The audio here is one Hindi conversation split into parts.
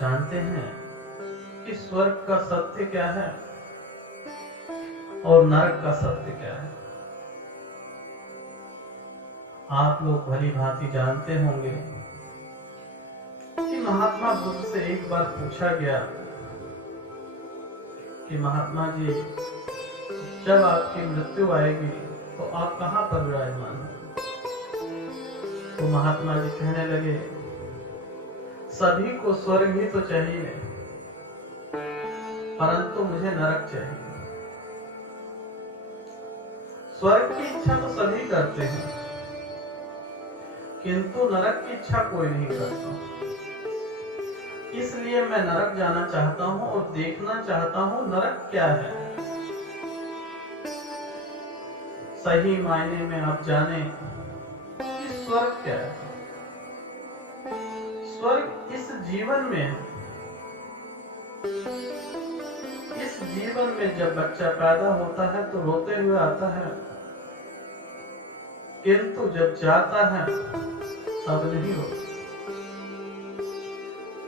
जानते हैं कि स्वर्ग का सत्य क्या है और नरक का सत्य क्या है? आप लोग भली भांति जानते होंगे कि महात्मा बुद्ध से एक बार पूछा गया कि महात्मा जी, जब आपकी मृत्यु आएगी तो आप कहां पर विराजमान हैं? तो महात्मा जी कहने लगे, सभी को स्वर्ग ही तो चाहिए, परंतु मुझे नरक चाहिए। स्वर्ग की इच्छा तो सभी करते हैं, किंतु नरक की इच्छा कोई नहीं करता। इसलिए मैं नरक जाना चाहता हूं और देखना चाहता हूं नरक क्या है। सही मायने में आप जाने कि स्वर्ग क्या है। स्वर्ग इस जीवन में है। इस जीवन में जब बच्चा पैदा होता है तो रोते हुए आता है, किंतु जब जाता है तब नहीं रोता।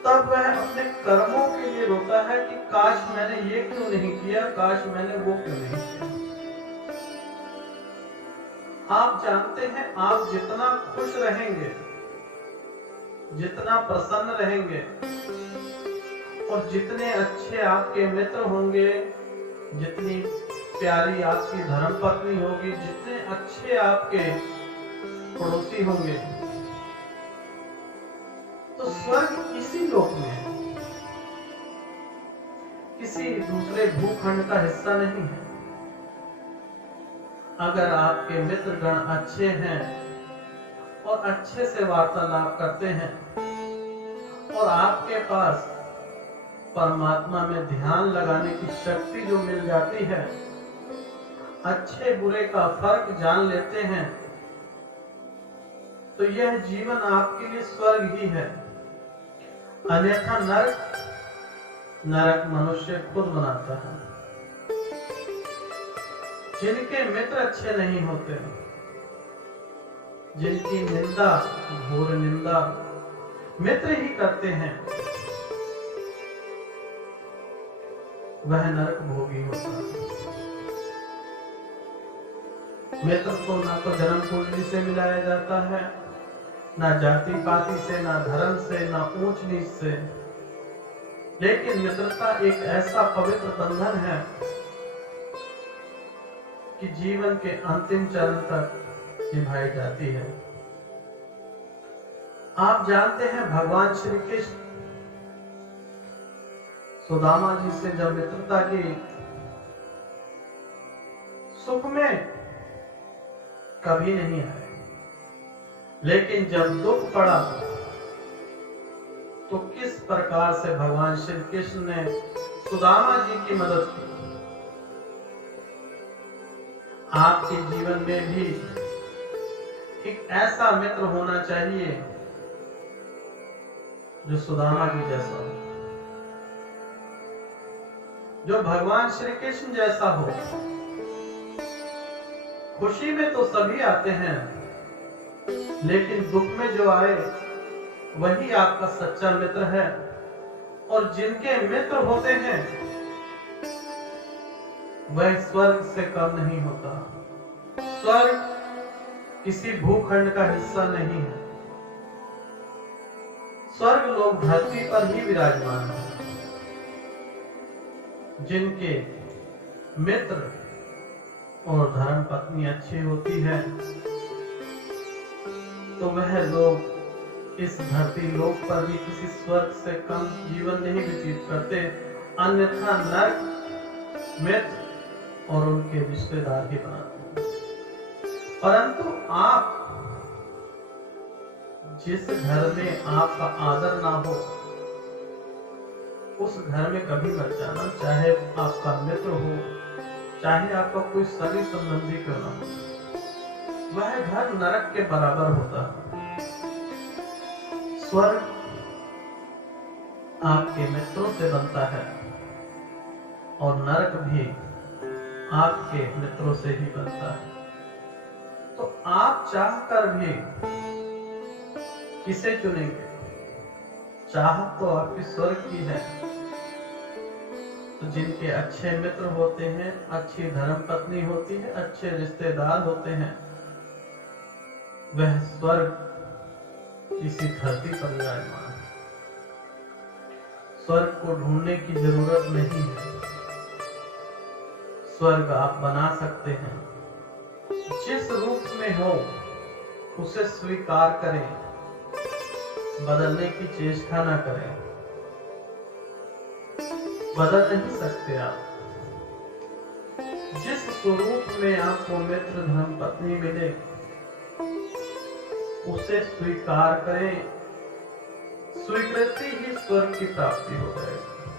तब वह अपने कर्मों के लिए रोता है कि काश मैंने ये क्यों नहीं किया, काश मैंने वो क्यों नहीं किया। आप जानते हैं, आप जितना खुश रहेंगे, जितना प्रसन्न रहेंगे और जितने अच्छे आपके मित्र होंगे, जितनी प्यारी आपकी धर्मपत्नी होगी, जितने अच्छे आपके पड़ोसी होंगे, तो स्वर्ग इसी लोक में है, किसी दूसरे भूखंड का हिस्सा नहीं है। अगर आपके मित्र गण अच्छे हैं और अच्छे से वार्तालाप करते हैं और आपके पास परमात्मा में ध्यान लगाने की शक्ति जो मिल जाती है, अच्छे बुरे का फर्क जान लेते हैं, तो यह जीवन आपके लिए स्वर्ग ही है। अन्यथा नरक मनुष्य खुद बनाता है। जिनके मित्र अच्छे नहीं होते, जिनकी निंदा, घोर निंदा मित्र ही करते हैं, वह नरक भोगी होता है। मित्र को ना तो जन्म कुंडली से मिलाया जाता है, ना जाति पाति से, ना धर्म से, ना ऊंच नीच से, लेकिन मित्रता एक ऐसा पवित्र बंधन है कि जीवन के अंतिम चरण तक निभाई जाती है। आप जानते हैं, भगवान श्री कृष्ण सुदामा जी से जब मित्रता की, सुख में कभी नहीं आए, लेकिन जब दुख पड़ा तो किस प्रकार से भगवान श्री कृष्ण ने सुदामा जी की मदद की। आपके जीवन में भी एक ऐसा मित्र होना चाहिए जो सुदामा जी जैसा हो, जो भगवान श्री कृष्ण जैसा हो। खुशी में तो सभी आते हैं, लेकिन दुख में जो आए वही आपका सच्चा मित्र है। और जिनके मित्र होते हैं वह स्वर्ग से कम नहीं होता। स्वर्ग किसी भूखंड का हिस्सा नहीं है। स्वर्ग लोग धरती पर ही विराजमान हैं। जिनके मित्र और धर्म पत्नी अच्छी होती है, तो वह लोग इस धरती लोक पर भी किसी स्वर्ग से कम जीवन नहीं व्यतीत करते। अन्यथा नरक मित्र और उनके रिश्तेदार ही बनाते हैं। परंतु आप जिस घर में आपका आदर ना हो, उस घर में कभी मत जाना, चाहे आपका मित्र हो, चाहे आपका कोई सगी संबंधी क्यों ना हो। वह घर नरक के बराबर होता है। स्वर्ग आपके मित्रों से बनता है और नरक भी आपके मित्रों से ही बनता है। तो आप चाहकर भी किसे चुनेंगे? चाहत तो आपकी स्वर्ग की है। तो जिनके अच्छे मित्र होते हैं, अच्छी धर्म पत्नी होती है, अच्छे रिश्तेदार होते हैं, वह स्वर्ग इसी धरती पर विराजमान है। स्वर्ग को ढूंढने की जरूरत नहीं है, स्वर्ग आप बना सकते हैं। जिस रूप में हो उसे स्वीकार करें, बदलने की चेष्टा न करें। बदल नहीं सकते आप। जिस स्वरूप में आपको मित्र धर्म पत्नी मिले उसे स्वीकार करें, स्वीकृति ही स्वर्ग की प्राप्ति हो जाएगी।